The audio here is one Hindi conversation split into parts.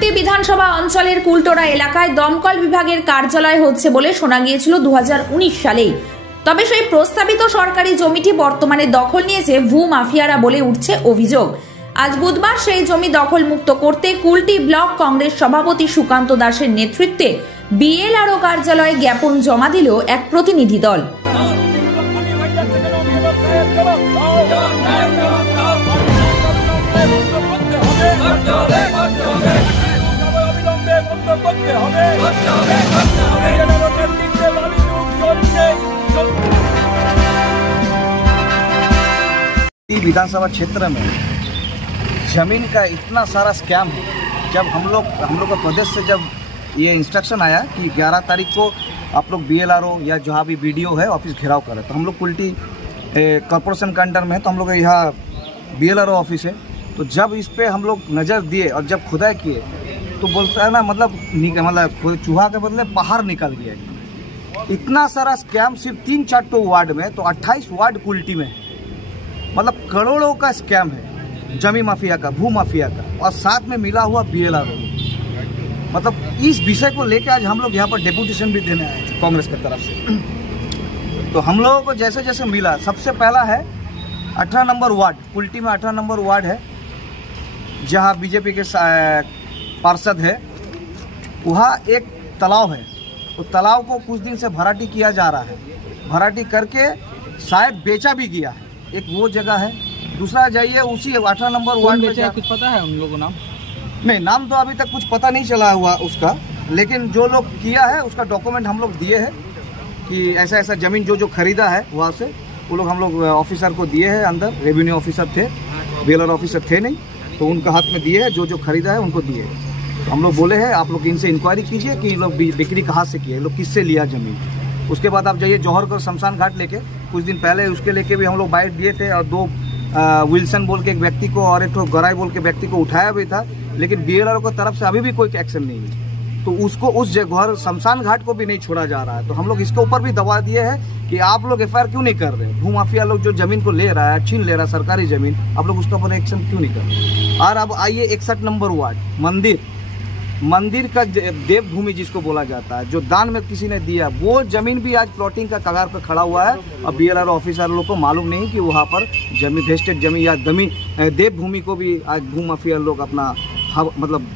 কুলটি বিধানসভা অঞ্চলের কুলটোড়া এলাকায় দমকল বিভাগের কার্যালয় হচ্ছে বলে শোনা গিয়েছিল 2019 সালেই। তবে সেই প্রস্তাবিত সরকারি জমিটি বর্তমানে দখল নিয়েছে ভূমাফিয়ারা বলে উঠছে অভিযোগ। আজ বুধবার সেই জমি দখল মুক্ত করতে কুলটি ব্লক কংগ্রেস সভাপতি সুকান্ত দাসের নেতৃত্বে বিএলআরও কার্যালয়ে জ্ঞাপন জমা দিল এক প্রতিনিধি দল। विधानसभा क्षेत्र में जमीन का इतना सारा स्कैम है। जब हम लोग का प्रदेश से जब ये इंस्ट्रक्शन आया कि 11 तारीख को आप लोग BLRO या जहाँ भी BDO है ऑफिस घेराव करें, तो हम लोग कुल्टी कॉर्पोरेशन के अंडर में है, तो हम लोग यहाँ BLRO ऑफिस है। तो जब इस पे हम लोग नज़र दिए और जब खुदाई किए तो बोलता है ना, मतलब चूहा के बदले पहाड़ निकल गया। इतना सारा स्कैम सिर्फ 3-4 वार्ड में, तो 28 वार्ड कुल्टी में है। मतलब करोड़ों का स्कैम है जमी माफिया का, भू माफिया का, और साथ में मिला हुआ BLRO। मतलब इस विषय को लेकर आज हम लोग यहाँ पर डेपुटेशन भी देने आए थे कांग्रेस की तरफ से। तो हम लोगों को जैसे जैसे मिला, सबसे पहला है 18 नंबर वार्ड, कुल्टी में 18 नंबर वार्ड है जहाँ बीजेपी के पार्षद है। वहाँ एक तालाब है, तो तालाब को कुछ दिन से भराटी किया जा रहा है। भराटी करके शायद बेचा भी गया है, एक वो जगह है। दूसरा जाइए उसी 18 नंबर वार्ड में, कुछ पता है उन लोगों को नाम? नहीं, नाम तो अभी तक कुछ पता नहीं चला हुआ उसका, लेकिन जो लोग किया है उसका डॉक्यूमेंट हम लोग दिए हैं कि ऐसा ऐसा ज़मीन जो खरीदा है वहाँ से, वो लोग हम लोग ऑफिसर को दिए हैं। अंदर रेवेन्यू ऑफिसर थे, BLRO ऑफिसर थे नहीं, तो उनका हाथ में दिए हैं। जो खरीदा है उनको दिए। तो हम लोग बोले हैं आप लोग इनसे इंक्वायरी कीजिए कि लोग बिक्री कहाँ से किए, लोग किससे लिया ज़मीन। उसके बाद आप जाइए जौहर को शमशान घाट लेके, कुछ दिन पहले उसके लेके भी हम लोग बाइट दिए थे, और 2 विल्सन बोल के एक व्यक्ति को और एक गराई बोल के व्यक्ति को उठाया भी था, लेकिन BLRO की तरफ से अभी भी कोई एक्शन नहीं है। तो उसको उस जगह शमशान घाट को भी नहीं छोड़ा जा रहा है। तो हम लोग इसके ऊपर भी दबा दिए हैं कि आप लोग FIR क्यों नहीं कर रहे। भूमाफिया लोग जो जमीन को ले रहा है, छीन ले रहा है सरकारी जमीन, आप लोग उसके ऊपर एक्शन क्यों नहीं कर रहे। और अब आइए 61 नंबर वार्ड, मंदिर का देवभूमि जिसको बोला जाता है, जो दान में किसी ने दिया, वो जमीन भी आज प्लॉटिंग का कगार पर खड़ा हुआ है। और BLRO ऑफिसर लोग को मालूम नहीं कि वहाँ पर जमीन वेस्टेड जमीन या देवभूमि को भी आज भूमाफिया लोग अपना मतलब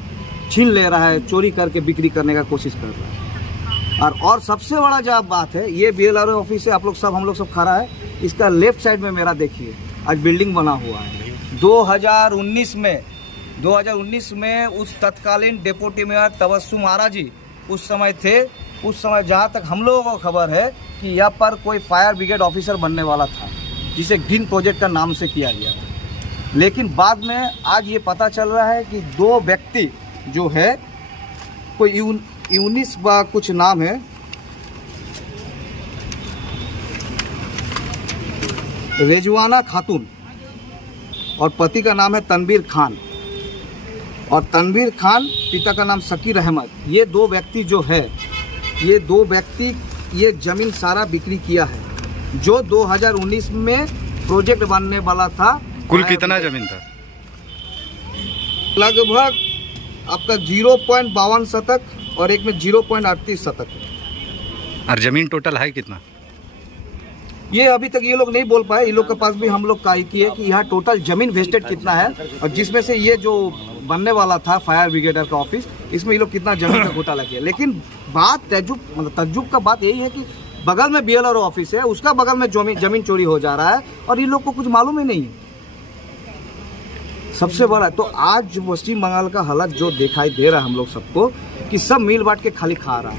छीन ले रहा है, चोरी करके बिक्री करने का कोशिश कर रहा है। और सबसे बड़ा जो बात है, ये BLRO ऑफिस है, आप लोग सब हम लोग सब खड़ा है, इसका लेफ्ट साइड में मेरा देखिए आज बिल्डिंग बना हुआ है। 2019 में उस तत्कालीन डिप्टी मेयर तबस्सुम आरा जी उस समय थे। उस समय जहाँ तक हम लोगों को खबर है कि यहाँ पर कोई फायर ब्रिगेड ऑफिसर बनने वाला था, जिसे ग्रीन प्रोजेक्ट का नाम से किया गया था। लेकिन बाद में आज ये पता चल रहा है कि 2 व्यक्ति जो है, कोई यूनिस बा कुछ नाम है, रेजवाना खातून, और पति का नाम है तनवीर खान, और तनवीर खान पिता का नाम शकीर अहमद। ये 2 व्यक्ति जो है, ये 2 व्यक्ति ये जमीन सारा बिक्री किया है, जो 2019 में प्रोजेक्ट बनने वाला था। कुल कितना जमीन था? लगभग आपका 0.52 शतक और एक में 0.38 शतक। और जमीन टोटल है कितना? ये अभी तक ये लोग नहीं बोल पाए। इन लोग के पास भी हम लोग कहा किए कि यहाँ टोटल जमीन वेस्टेड कितना है, और जिसमें से ये जो बनने वाला था फायर ब्रिगेडर का ऑफिस, इसमें ये लोग कितना जमीन का घोटाला किया। लेकिन बात तज्जुब का बात यही है कि बगल में BLRO ऑफिस है, उसका बगल में जमीन चोरी हो जा रहा है, और इन लोग को कुछ मालूम ही नहीं है। सबसे बड़ा तो आज पश्चिम बंगाल का हालत जो दिखाई दे रहा है हम लोग सबको, कि सब मिल बांट के खाली खा रहा है।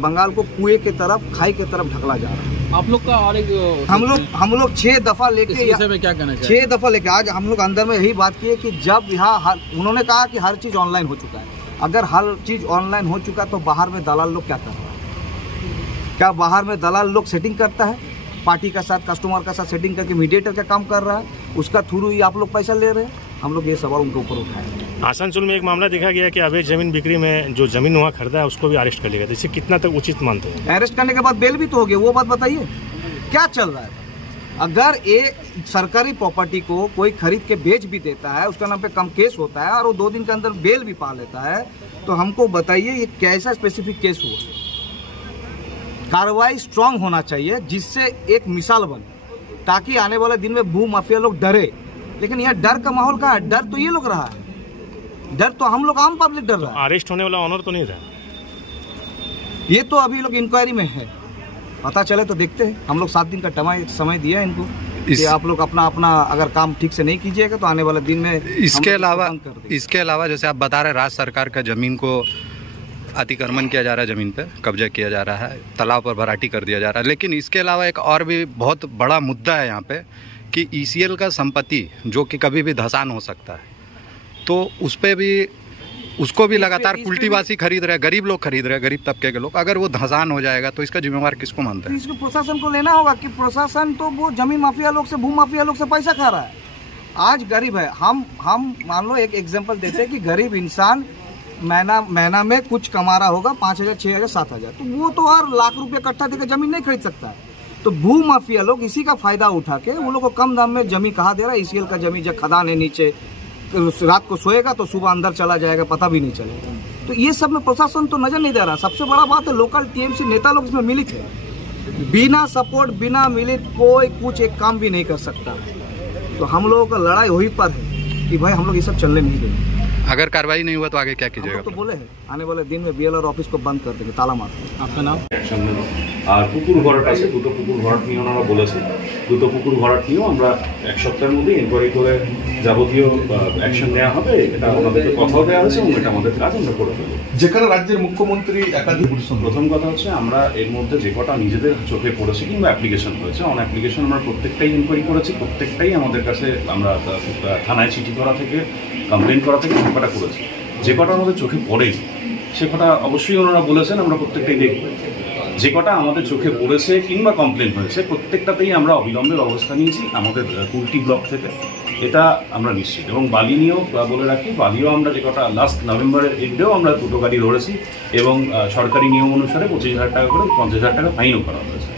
बंगाल को कुएं के तरफ, खाई के तरफ ढकला जा रहा है। आप लोग का और एक हम लोग 6 दफा लेके, क्या कहना चाहिए? 6 दफा लेके आज हम लोग अंदर में यही बात की है कि जब यहाँ उन्होंने कहा कि हर चीज ऑनलाइन हो चुका है। अगर हर चीज ऑनलाइन हो चुका तो बाहर में दलाल लोग क्या कर रहे हैं? क्या बाहर में दलाल लोग सेटिंग करता है, पार्टी का साथ, कस्टमर का साथ सेटिंग करके मीडिएटर का काम कर रहा है, उसका थ्रू ही आप लोग पैसा ले रहे हैं। हम लोग ये सवाल उनके ऊपर उठाए। आसनसोल में एक मामला देखा गया कि अवैध जमीन बिक्री में जो जमीन वहाँ खरीदा है उसको भी अरेस्ट कर लिया गया। इसे कितना तक उचित मानते हैं? अरेस्ट करने के बाद बेल भी तो हो गया, वो बात बताइए क्या चल रहा है। अगर ये सरकारी प्रॉपर्टी को कोई खरीद के बेच भी देता है, उसका नाम पे कम केस होता है और वो 2 दिन के अंदर बेल भी पा लेता है, तो हमको बताइए ये कैसा स्पेसिफिक केस हुआ। कार्रवाई स्ट्रांग होना चाहिए जिससे एक मिसाल बने, ताकि आने वाले दिन में भू माफिया लोग डरे। लेकिन यह डर का माहौल कहाँ है? डर तो ये लोग रहा है, डर तो हम लोग आम पब्लिक डर रहा है। अरेस्ट होने वाला ऑनर तो नहीं था? ये तो अभी लोग इंक्वायरी में है, पता चले तो देखते हैं। हम लोग 7 दिन का समय दिया है इनको कि आप लोग अपना अपना अगर काम ठीक से नहीं कीजिएगा तो आने वाले दिन में इसके अलावा जैसे आप बता रहे राज्य सरकार का जमीन को अतिक्रमण किया जा रहा है, जमीन पे कब्जा किया जा रहा है, तालाब पर भराटी कर दिया जा रहा है, लेकिन इसके अलावा एक और भी बहुत बड़ा मुद्दा है यहाँ पे कि ECL का संपत्ति जो कि कभी भी धसान हो सकता है, तो उस पे भी उसको भी लगातार कुल्टीवासी खरीद रहे हैं, गरीब लोग खरीद रहे हैं, गरीब तबके के लोग। अगर वो धसान हो जाएगा तो इसका जिम्मेवार किसको मानते हैं? इसको प्रशासन को लेना होगा कि प्रशासन तो वो जमीन माफिया लोग से, भू माफिया लोग से पैसा खा रहा है। आज गरीब है, हम मान लो एक एग्जांपल देते हैं कि गरीब इंसान महीना में कुछ कमा रहा होगा 5,000, 6,000, 7,000, तो वो तो हर लाख रुपये कट्ठा देकर जमीन नहीं खरीद सकता है। तो भू माफिया लोग इसी का फायदा उठा के वो लोग को कम दाम में जमीन कहा दे रहा है। ECL का जमीन जब खदान है नीचे, तो रात को सोएगा तो सुबह अंदर चला जाएगा, पता भी नहीं चलेगा। तो ये सब में प्रशासन तो नजर नहीं दे रहा। सबसे बड़ा बात है लोकल TMC नेता लोग इसमें मिलित है, बिना सपोर्ट बिना मिलित कोई कुछ एक काम भी नहीं कर सकता। तो हम लोगों का लड़ाई वही पर है कि भाई हम लोग ये सब चलने नहीं देंगे। अगर कार्रवाई नहीं हुआ तो आगे क्या कीजिएगा? तो बोले हैं आने वाले दिन में BLR ऑफिस को बंद कर देंगे, ताला मार देंगे। आपका नाम? আর পুকুর ভরাট আছে, 2টো পুকুর ভরাট নিয়ে ওনারা বলেছে। 2টো পুকুর ভরাট নিয়েও আমরা 1 সপ্তাহের মধ্যে ইনকোয়ারি করে যাবতীয় অ্যাকশন নেওয়া হবে, এটা আমাদেরকে কথাও দেওয়া হয়েছে এবং এটা আমাদের কাজ আমরা করে দেবো। যেখানে রাজ্যের মুখ্যমন্ত্রী একাধিক প্রথম কথা হচ্ছে আমরা এর মধ্যে যে কটা নিজেদের চোখে পড়েছে কিংবা অ্যাপ্লিকেশন হয়েছে, অন অ্যাপ্লিকেশন আমরা প্রত্যেকটাই ইনকোয়ারি করেছি, প্রত্যেকটাই আমাদের কাছে আমরা থানায় চিঠি করা থেকে কমপ্লেন করা থেকে যে কটা করেছি। যে কটা আমাদের চোখে পড়েনি সে কটা অবশ্যই ওনারা বলেছেন আমরা প্রত্যেকটাই দেখব। যে কটা আমাদের চোখে পড়েছে কিংবা কমপ্লেন হয়েছে প্রত্যেকটাতেই আমরা অবিলম্বে ব্যবস্থা নিয়েছি আমাদের কুলটি ব্লক থেকে, এটা আমরা নিশ্চিত। এবং বালি নিয়েও বলে রাখি, বালিও আমরা যে কটা লাস্ট নভেম্বরের এন্ডেও আমরা 2টো গাড়ি ধরেছি এবং সরকারি নিয়ম অনুসারে 25,000 টাকা করে 50,000 টাকা ফাইনও করা হয়েছে।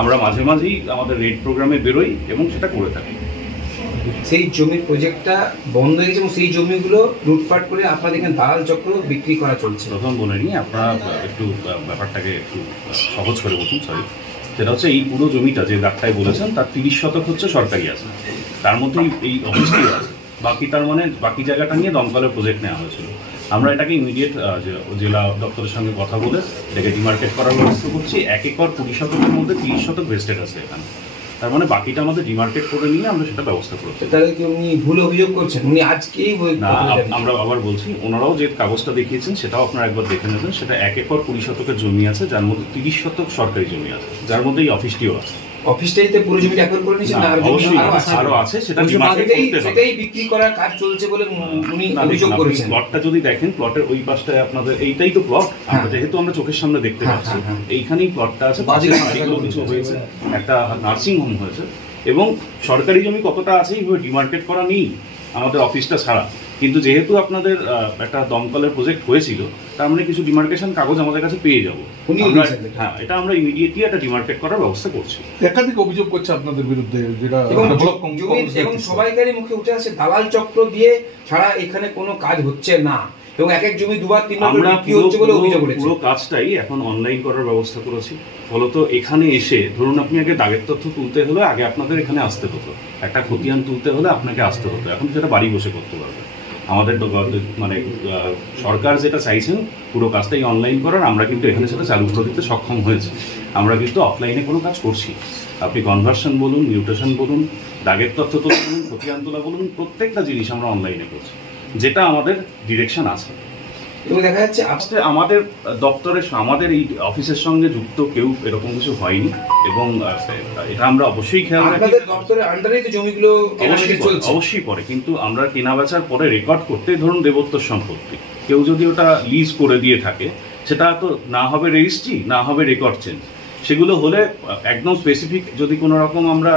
আমরা মাঝে মাঝেই আমাদের রেড প্রোগ্রামে বেরোই এবং সেটা করে থাকি। সেই জমির প্রজেক্টটা বন্ধ হয়ে গেছে এবং সেই জমিগুলো লুটপাট করে আপনাদের এখানে দালাল চক্র বিক্রি করা চলছে। প্রথম বলে নিই, আপনারা একটু ব্যাপারটাকে একটু সহজ করে বলুন। সরি, সেটা হচ্ছে এই পুরো জমিটা যে দাগটায় বলেছেন তার 30 শতক হচ্ছে সরকারি আছে, তার মধ্যেই এই অফিসটিও আছে। বাকিটার মানে বাকি জায়গাটা নিয়ে দমকলের প্রজেক্ট নেওয়া হয়েছিল। আমরা এটাকে ইমিডিয়েট জেলা দপ্তরের সঙ্গে কথা বলে এটাকে ডিমার্কেট করার ব্যবস্থা করছি। 1 একর 20 শতকের মধ্যে 30 শতক ভেস্টেড আছে এখানে, তার মানে বাকিটা আমাদের ডিমার্কেট করে নিয়ে আমরা সেটা ব্যবস্থা করছি। তাহলে কি উনি ভুল অভিযোগ করছেন? উনি আজকেই না, আমরা আবার বলছি, ওনারাও যে কাগজটা দেখিয়েছেন সেটাও আপনারা একবার দেখে নেবেন। সেটা 1 একর 20 শতকের জমি আছে, যার মধ্যে 30 শতক সরকারি জমি আছে, যার মধ্যে এই অফিসটিও আছে। অফিসটাইতে পুরো জমিটা একর করে নিয়েছেন না? অবশ্যই আরো আছে, সেটা ডিমার্কেট করতে হবে। সেটাই বিক্রি করার কাজ চলছে বলে উনি অভিযোগ করেছেন। প্লটটা যদি দেখেন, প্লটের ওই পাশটায় আপনাদের এইটাই তো প্লট, আমরা যেহেতু আমরা চোখের সামনে দেখতে পাচ্ছি এইখানেই প্লটটা আছে। বাড়িগুলো কিছু হয়েছে, একটা নার্সিং হোম হয়েছে এবং সরকারি জমি কতটা আছে এইভাবে ডিমার্কেট করা নেই আমাদের অফিসটা ছাড়া। কিন্তু যেহেতু আপনাদের একটা দমকলের প্রজেক্ট হয়েছিল, তার মানে কিছু ডিমার্কেশন কাগজ আমাদের কাছে পেয়ে যাবো। হ্যাঁ, এটা আমরা ইমিডিয়েটলি একটা ডিমার্কেট করার ব্যবস্থা করছি। একাধিক অভিযোগ করছে আপনাদের বিরুদ্ধে, যেটা এবং সবাইকারই মুখে উঠে আসে দালাল চক্র দিয়ে ছাড়া এখানে কোনো কাজ হচ্ছে না এবং এক জমি 2-3 কি হচ্ছে বলে অভিযোগ করেছে। পুরো কাজটাই এখন অনলাইন করার ব্যবস্থা করেছি। ফলত এখানে এসে ধরুন আপনি আগে দাগের তথ্য তুলতে হলে আগে আপনাদের এখানে আসতে হতো, একটা খতিয়ান তুলতে হলে আপনাকে আসতে হতো, এখন সেটা বাড়ি বসে করতে পারবে। আমাদের মানে সরকার যেটা চাইছেন পুরো কাজটাই অনলাইন করার, আমরা কিন্তু এখানে সেটা চালু করে দিতে সক্ষম হয়েছে। আমরা কিন্তু অফলাইনে কোনো কাজ করছি। আপনি কনভার্সন বলুন, মিউটেশন বলুন, দাগের তথ্য তোলা বলুন, খতিয়ান তোলা বলুন, প্রত্যেকটা জিনিস আমরা অনলাইনে করছি, যেটা আমাদের ডিরেকশন আছে। এবং দেখা যাচ্ছে আমাদের দপ্তরের, আমাদের এই অফিসের সঙ্গে যুক্ত কেউ এরকম কিছু হয়নি এবং এটা আমরা অবশ্যই খেয়াল রাখি। আপনাদের দপ্তরের আন্ডারেই তো জমিগুলো অবশ্যই পড়ে, কিন্তু আমরা কেনা বেচার পরে রেকর্ড করতে, ধরুন দেবত্বর সম্পত্তি কেউ যদি ওটা লিজ করে দিয়ে থাকে, সেটা তো না হবে রেজিস্ট্রি, না হবে রেকর্ড চেঞ্জ। সেগুলো হলে একদম স্পেসিফিক যদি কোনো রকম আমরা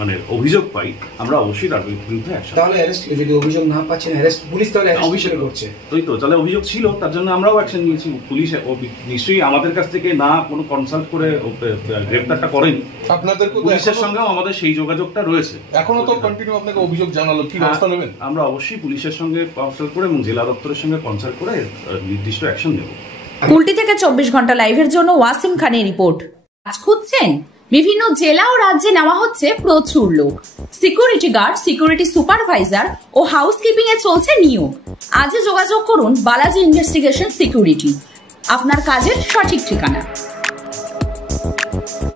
মানে অভিযোগ পাই, আমরা অবশ্যই তার বিরুদ্ধে অ্যাকশন। তাহলে অ্যারেস্ট, যদি অভিযোগ না পাচ্ছেন অ্যারেস্ট, পুলিশ তাহলে অভিযোগ করছে, ওই তো তাহলে অভিযোগ ছিল, তার জন্য আমরাও অ্যাকশন নিয়েছি। পুলিশ নিশ্চয়ই আমাদের কাছ থেকে না কোনো কনসাল্ট করে গ্রেফতারটা করেনি, আপনাদের পুলিশের সঙ্গেও আমাদের সেই যোগাযোগটা রয়েছে। এখনো তো কন্টিনিউ আপনাকে অভিযোগ জানালো, কি ব্যবস্থা নেবেন? আমরা অবশ্যই পুলিশের সঙ্গে কনসাল্ট করে এবং জেলা দপ্তরের সঙ্গে কনসাল্ট করে নির্দিষ্ট অ্যাকশন নেব। কুলটি থেকে 24 ঘন্টা লাইভের জন্য ওয়াসিম খানের রিপোর্ট। কাজ খুঁজছেন? বিভিন্ন জেলা ও রাজ্যে নেওয়া হচ্ছে প্রচুর লোক। সিকিউরিটি গার্ড, সিকিউরিটি সুপারভাইজার ও হাউসকিপিং এ চলছে নিয়োগ। আজই যোগাযোগ করুন বালাজি ইনভেস্টিগেশন সিকিউরিটি, আপনার কাজের সঠিক ঠিকানা।